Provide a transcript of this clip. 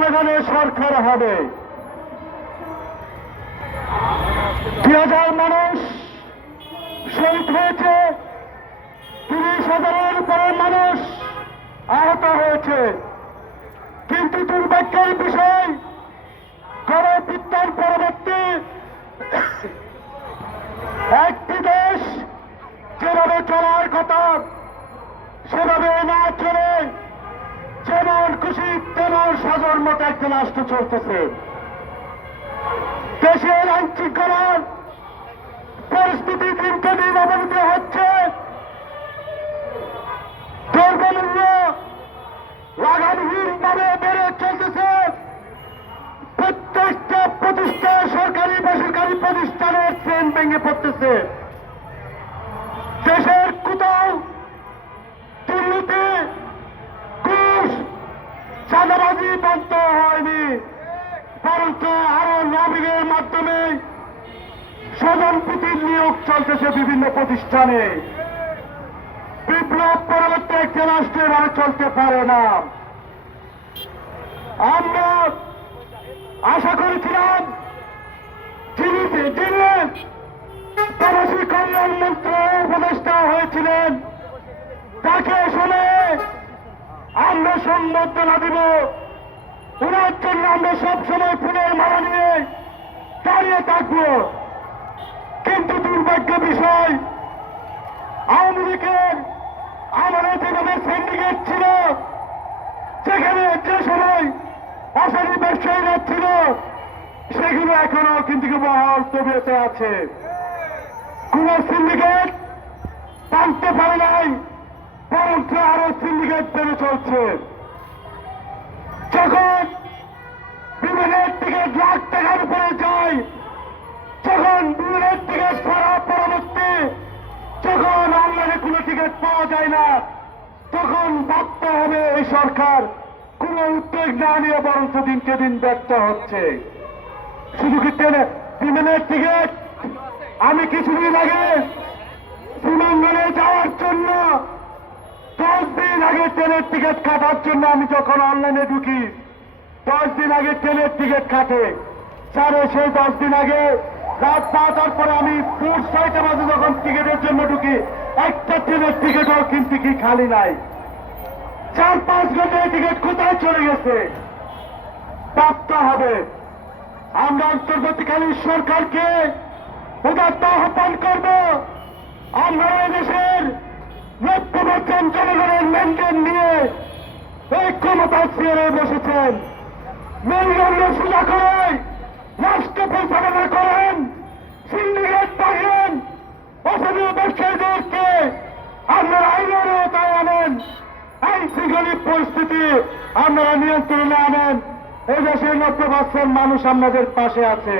জনগণের সরকার হবে। দুই হাজার মানুষ শহীদ হয়েছে, তিরিশ হাজারের উপরে মানুষ আহত হয়েছে। কিন্তু দুর্ভাগ্যের বিষয় গণবিজ্ঞান পরবর্তী একটি দেশ যেভাবে চলার কথা, সেভাবে না চলে যেমন খুশি, তেমন সাগর মতো একটা রাষ্ট্র চলতেছে। দেশের আইন শৃঙ্খলার পরিস্থিতি দিনকে দিন অবনতি হচ্ছে। দ্রব্যমূল্য লাগামহীনভাবে বেড়ে চলতেছে। প্রত্যেকটা প্রতিষ্ঠান সরকারি বেসরকারি প্রতিষ্ঠানের ট্রেন ভেঙে পড়তেছে। আরও মাধ্যমে নিয়োগ চলতেছে বিভিন্ন প্রতিষ্ঠানে। বিপ্লব পরবর্তী একটি রাষ্ট্র এভাবে চলতে পারে না। আমরা আশা করেছিলাম যিনি যিনি প্রবাসী কল্যাণ উপদেষ্টা হয়েছিলেন। তাকে শুনে আমরা সম্বর্ধনা দিব। ওনার জন্য আমরা সবসময় ফুলের মালা নিয়ে দাঁড়িয়ে থাকব। কিন্তু দুর্ভাগ্য বিষয়, আওয়ামী লীগের আমাদের যেভাবে সিন্ডিকেট ছিল সেখানে যে সময় অসাধু ব্যবসায়ীরা ছিল, সেগুলো এখনও কিন্তু বহাল তবিয়তে আছে। কোন সিন্ডিকেট টানতে পারে নাই, বরঞ্চ আরও সিন্ডিকেট বেড়ে চলছে। যায় না, তখন ভাবতে হবে এই সরকার। কোন উদ্যোগ না নিয়ে বরঞ্চ দিনকে দিন ব্যর্থ হচ্ছে। শুধু কি ট্রেনে? বিমানের টিকিট? আমি কিছুদিন আগে বিমানবন্দরে যাওয়ার জন্য, দশ দিন আগে ট্রেনের টিকিট কাটার জন্য আমি যখন অনলাইনে ঢুকি, দশ দিন আগে ট্রেনের টিকিট কাটে। স্যারে, সেই দশ দিন আগে রাত পাঁচটার পরে আমি ভোর ছয়টা বাজে টিকিটের জন্য ঢুকি। একটা ট্রেনের টিকিটও কিন্তু কি খালি নাই। চার পাঁচ ঘন্টায় টিকিট কোথায় চলে গেছে? প্রাপ্ত হবে। আমরা অন্তর্বর্তীকালীন সরকারকে উদাত্ত আহ্বান করব। আমরা দেশের নব্বই পার্সেন্ট জনগণের লেনদেন নিয়ে এই ক্ষমতা চেয়ারে বসেছেন। মেরুদণ্ড সোজা করে রাষ্ট্র পরিচালনা করেন সিন্ডিকেট পাবেন অসাধু ব্যবসায়ীদেরকে আপনারা আইনের আওতায় আনেন আইন শৃঙ্খলিক পরিস্থিতি আপনারা নিয়ন্ত্রণে আনেন। এই দেশের নব্বই পার্সেন্ট মানুষ আপনাদের পাশে আছে।